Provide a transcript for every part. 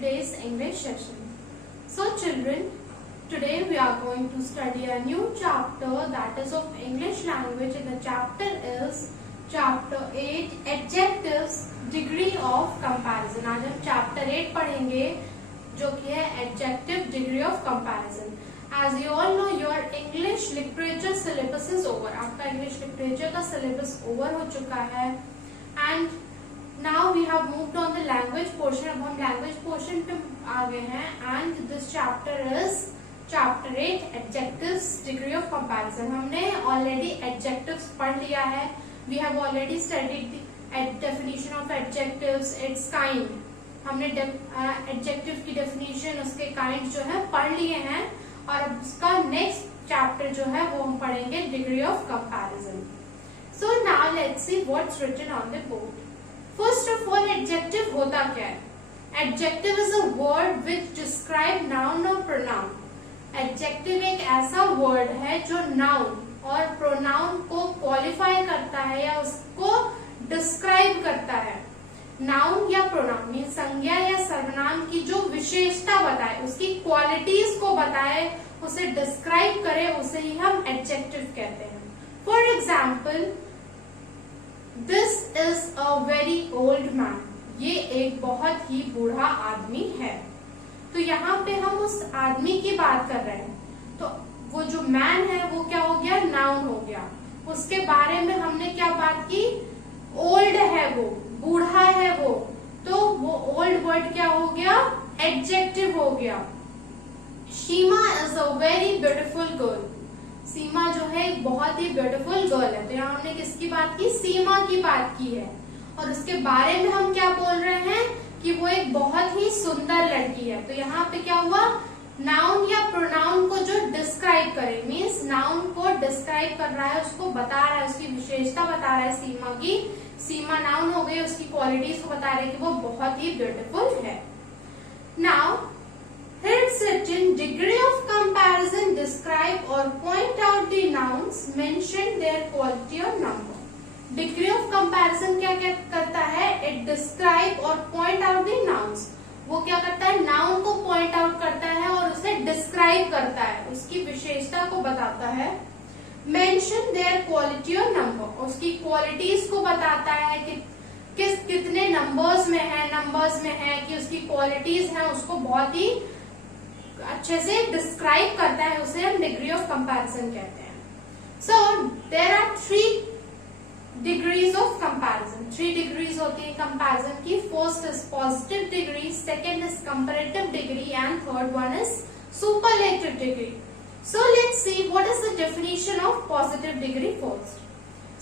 today's English session. So children, today we are going to study a new chapter that is of English language, and the chapter is chapter 8 Adjectives Degree of Comparison. आज हम chapter 8 पढ़ेंगे जो कि है Adjective Degree of Comparison. As you all know, your English literature syllabus is over. आपका English literature का syllabus over हो चुका है and now we have moved on the language portion. अब हम language portion पे आ गए हैं and this chapter is chapter 8 Adjectives Degree of Comparison. हमने already adjectives पढ़ लिया है. We have already studied the definition of adjectives, its kind. हमने adjective की definition, उसके kind जो है पढ़ लिए हैं और अब उसका नेक्स्ट चैप्टर जो है वो हम पढ़ेंगे degree of comparison. So now let's see what's written on the board. First of all, adjective होता क्या है? Adjective is a word which describe noun और प्रोनाउन. एडजेक्टिव एक ऐसा वर्ड है जो नाउन और प्रोनाउन को क्वालिफाई करता है या उसको डिस्क्राइब करता है. नाउन या प्रोनाउन मीन संज्ञा या सर्वनाम की जो विशेषता बताए, उसकी क्वालिटीज को बताए, उसे डिस्क्राइब करे, उसे ही हम एडजेक्टिव कहते हैं. For example, this is a very old man. ये एक बहुत ही बूढ़ा आदमी है. तो यहाँ पे हम उस आदमी की बात कर रहे हैं. तो वो जो मैन है वो क्या हो गया? नाउन हो गया. उसके बारे में हमने क्या बात की? ओल्ड है वो, बूढ़ा है वो, तो वो ओल्ड वर्ड क्या हो गया? एडजेक्टिव हो गया. Seema is a very beautiful girl. Seema जो है एक बहुत ही ब्यूटीफुल गर्ल है. तो यहाँ हमने किसकी बात की? सीमा की बात की है. और उसके बारे में हम क्या बोल रहे हैं कि वो एक बहुत ही सुंदर लड़की है. तो यहाँ पे क्या हुआ? नाउन या प्रोनाउन को जो डिस्क्राइब करे, मीन्स नाउन को डिस्क्राइब कर रहा है, उसको बता रहा है, उसकी विशेषता बता रहा है सीमा की. सीमा नाउन हो गई, उसकी क्वालिटीज को बता रहे हैं कि वो बहुत ही ब्यूटीफुल है. Now here it's written degree of comparison describe or point out the nouns mention their quality or number. Degree of comparison क्या क्या करता है? It describe और point out the nouns. वो क्या करता है? नाउन को पॉइंट आउट करता है और उसे डिस्क्राइब करता है, उसकी विशेषता को बताता है. मेंशन देयर क्वालिटी और नंबर, उसकी क्वालिटीज को बताता है कि कितने नंबर्स में है, कि उसकी क्वालिटीज हैं, उसको बहुत ही अच्छे से डिस्क्राइब करता है. उसे हम डिग्री ऑफ कंपैरिजन कहते हैं. So there are 3 degrees of comparison. 3 degrees होती है कंपैरिजन की. First is positive degree, second is comparative degree and third one is superlative degree. So let's see what is the definition of positive degree first.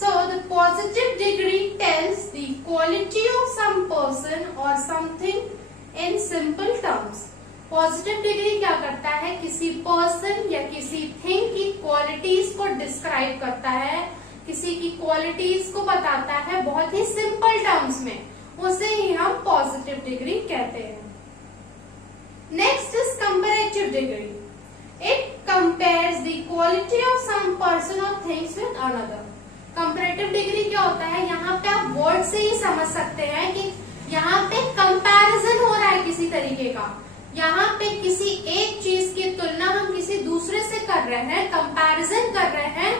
So the positive degree tells the quality of some person or something in simple terms. Positive degree क्या करता है? किसी person या किसी thing की qualities को describe करता है, किसी की qualities को बताता है बहुत ही simple terms में, उसे ही हम positive degree कहते हैं. Next is comparative degree. It compares the quality of some person or things with another. Comparative degree क्या होता है? यहाँ पे आप वर्ड से ही समझ सकते हैं कि यहाँ पे कंपैरिजन हो रहा है किसी तरीके का. यहाँ पे किसी एक चीज की तुलना हम किसी दूसरे से कर रहे हैं, कंपैरिजन कर रहे हैं,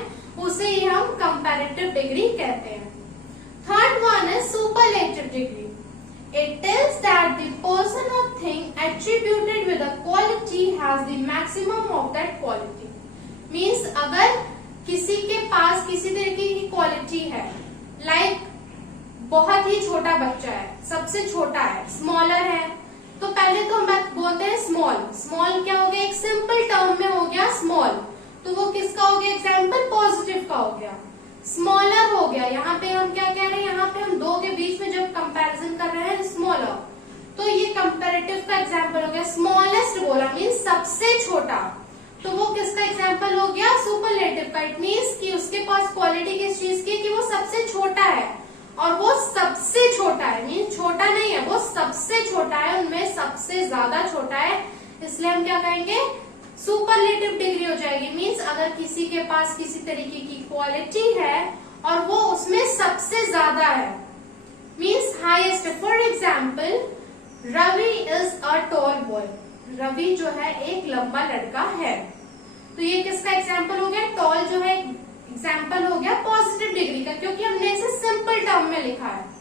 उसे ही हम कंपैरेटिव डिग्री कहते हैं. Third one is superlative degree. It tells that the person or thing attributed with a quality has the maximum of that quality. Means अगर किसी के पास किसी तरीके की क्वालिटी है, like बहुत ही छोटा बच्चा है, सबसे छोटा है, स्मॉलर है, तो पहले तो हम बोलते हैं स्मॉल. स्मॉल क्या हो गया? एक सिंपल टर्म में हो गया स्मॉल. तो वो किसका हो गया एग्जाम्पल? पॉजिटिव का हो गया. स्मॉलर हो गया. यहाँ पे हम क्या कह रहे हैं? यहाँ पे हम दो के बीच में जब कंपैरिजन कर रहे हैं स्मॉलर, तो ये कंपैरेटिव का एग्जांपल हो गया. स्मॉलेस्ट बोला मीन्स सबसे छोटा, तो वो किसका एग्जांपल हो गया? सुपरलेटिव का. इट मीन्स कि उसके पास क्वालिटी किस चीज की? कि वो सबसे छोटा है, और वो सबसे छोटा है मीन्स छोटा नहीं है, वो सबसे छोटा है, उनमें सबसे ज्यादा छोटा है, इसलिए हम क्या कहेंगे? सुपरलेटिव डिग्री हो जाएगी. मीन्स अगर किसी के पास किसी तरीके की क्वालिटी है और वो उसमें सबसे ज्यादा है, means highest. For example, Ravi is a tall boy. Ravi जो है एक लंबा लड़का है। तो ये किसका एग्जाम्पल हो गया? टॉल जो है एग्जाम्पल हो गया पॉजिटिव डिग्री का, क्योंकि हमने इसे सिंपल टर्म में लिखा है।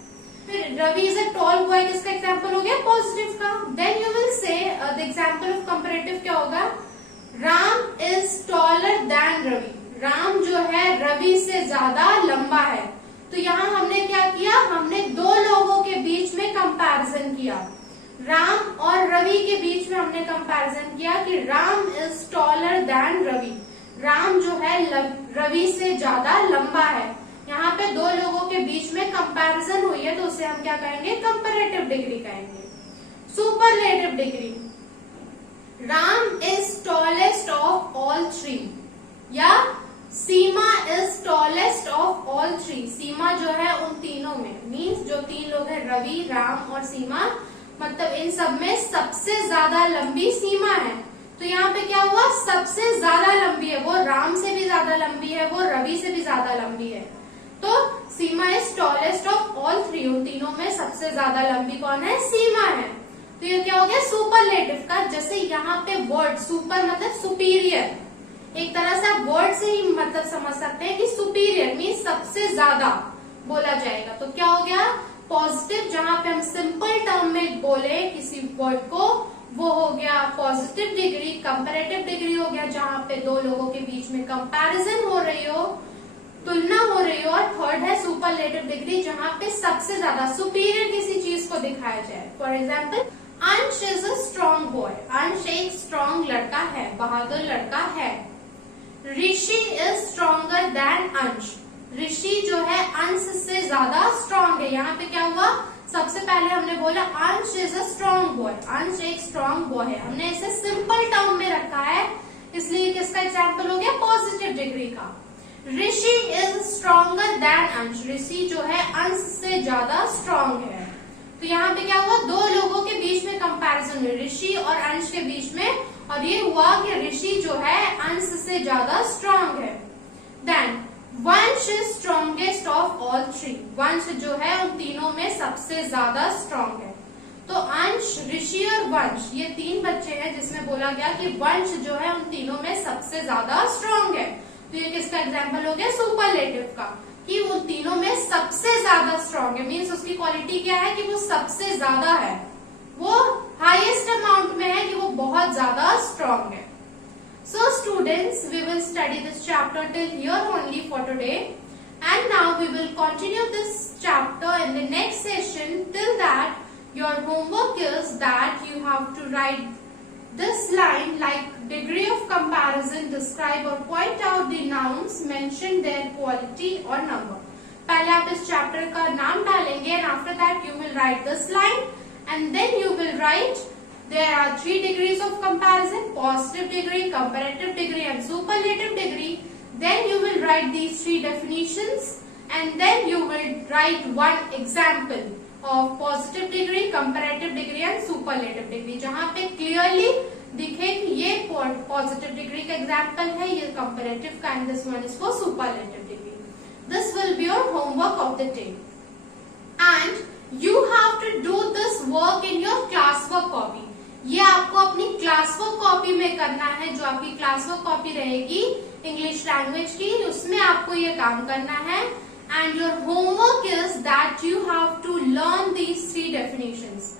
फिर Ravi is a tall boy किसका एग्जाम्पल हो गया? पॉजिटिव का। Then you will say the example of comparative क्या होगा? Ram is taller than Ravi. Ram जो है रवि से ज्यादा लंबा है। तो यहाँ हमने क्या किया? हमने दो लोगों के बीच में कंपैरिजन किया। राम और रवि के बीच में हमने कंपैरिजन किया कि Ram is taller than Ravi. Ram जो है रवि से ज्यादा लंबा है। यहाँ पे दो लोगों के बीच में कंपैरिजन हुई है, तो उसे हम क्या कहेंगे? कंपैरेटिव डिग्री कहेंगे। Superlative degree, Ram is tallest of all three, या Seema is tallest of all three. Seema जो है उन तीनों में, मीन्स जो तीन लोग हैं रवि, राम और सीमा, मतलब इन सब में सबसे ज्यादा लंबी सीमा है। तो यहाँ पे क्या हुआ? सबसे ज्यादा लंबी है, वो राम से भी ज्यादा लंबी है, वो रवि से भी ज्यादा लंबी है। तो Seema is tallest of all three, उन तीनों में सबसे ज्यादा लंबी कौन है? सीमा है। तो ये क्या हो गया? सुपरलेटिव का। जैसे यहाँ पे वर्ड सुपर मतलब सुपीरियर, एक तरह से आप वर्ड से ही मतलब समझ सकते हैं कि सुपीरियर मीन्स सबसे ज्यादा बोला जाएगा। तो क्या हो गया? पॉजिटिव, जहां पे हम सिंपल टर्म में बोले किसी वर्ड को, वो हो गया पॉजिटिव डिग्री। कंपैरेटिव डिग्री हो गया जहां पे दो लोगों के बीच में कंपैरिजन हो रही हो, तुलना हो रही हो। और थर्ड है सुपरलेटिव डिग्री, जहां पे सबसे ज्यादा सुपीरियर किसी चीज को दिखाया जाए। फॉर एग्जाम्पल, अंश इज अ स्ट्रॉन्ग बॉय। अंश एक स्ट्रॉन्ग लड़का है, बहादुर लड़का है। ऋषि इज स्ट्रॉन्गर देन अंश। ऋषि जो है अंश से ज्यादा स्ट्रॉन्ग है। यहाँ पे क्या हुआ? सबसे पहले हमने बोला अंश इज अ स्ट्रॉन्ग बॉय, अंश एक स्ट्रॉन्ग बॉय है। हमने इसे सिंपल टर्म में रखा है, इसलिए किसका एग्जाम्पल हो गया? पॉजिटिव डिग्री का। ऋषि इज स्ट्रॉन्गर देन अंश। ऋषि जो है अंश से ज्यादा स्ट्रॉन्ग है। तो यहाँ पे क्या हुआ? दो लोगों के बीच में कंपैरिजन हुई, ऋषि और अंश के बीच में, और ये हुआ कि ऋषि जो है अंश से ज्यादा स्ट्रॉन्ग है। देन वंश is strongest of all three. वंश जो है उन तीनों में सबसे ज्यादा स्ट्रॉन्ग है। तो अंश, ऋषि और वंश, ये तीन बच्चे हैं जिसमें बोला गया कि वंश जो है उन तीनों में सबसे ज्यादा स्ट्रॉन्ग है। तो ये किसका एग्जाम्पल हो गया? सुपरलेटिव का, कि उन तीनों में सबसे ज्यादा स्ट्रॉन्ग है। मीन्स उसकी क्वालिटी क्या है? कि वो सबसे ज्यादा है, वो हाईएस्ट अमाउंट में है, कि वो बहुत ज्यादा स्ट्रॉन्ग है। So students, we will study this chapter till here only for today, and now we will continue this chapter in the next session. Till that, your homework is that you have to write this line like degree of comparison, describe or point out the nouns, mention their quality or number. पहले आप इस chapter का नाम डालेंगे, and after that you will write this line, and then you will write there are three degrees of comparison: positive degree, comparative degree and superlative degree. Then you will write these three definitions, and then you will write one example of positive degree, comparative degree and superlative degree, जहाँ पे clearly दिखे कि ये positive degree का example है, ये comparative का, and this one is for superlative degree. This will be your homework of the day, and you have to do this work in your classwork copy. ये आपको अपनी क्लासवर्क कॉपी में करना है, जो आपकी क्लासवर्क कॉपी रहेगी इंग्लिश लैंग्वेज की, उसमें आपको ये काम करना है। And your homework is that you have to learn these three definitions,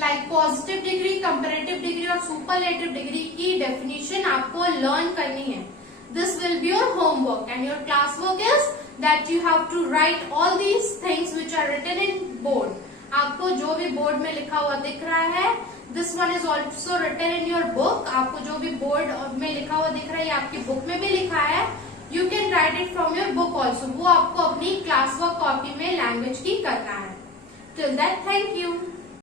like positive degree, comparative degree और सुपरलेटिव डिग्री की डेफिनेशन आपको लर्न करनी है। This will be your homework, and your classwork is that you have to write all these things which are written in board. आपको जो भी board में लिखा हुआ दिख रहा है, this one is also written in your book. आपको जो भी बोर्ड में लिखा हुआ दिख रहा है, आपकी बुक में भी लिखा है। You can write it from your book also. वो आपको अपनी क्लास वर्क कॉपी में लैंग्वेज की करना है। Till that, thank you.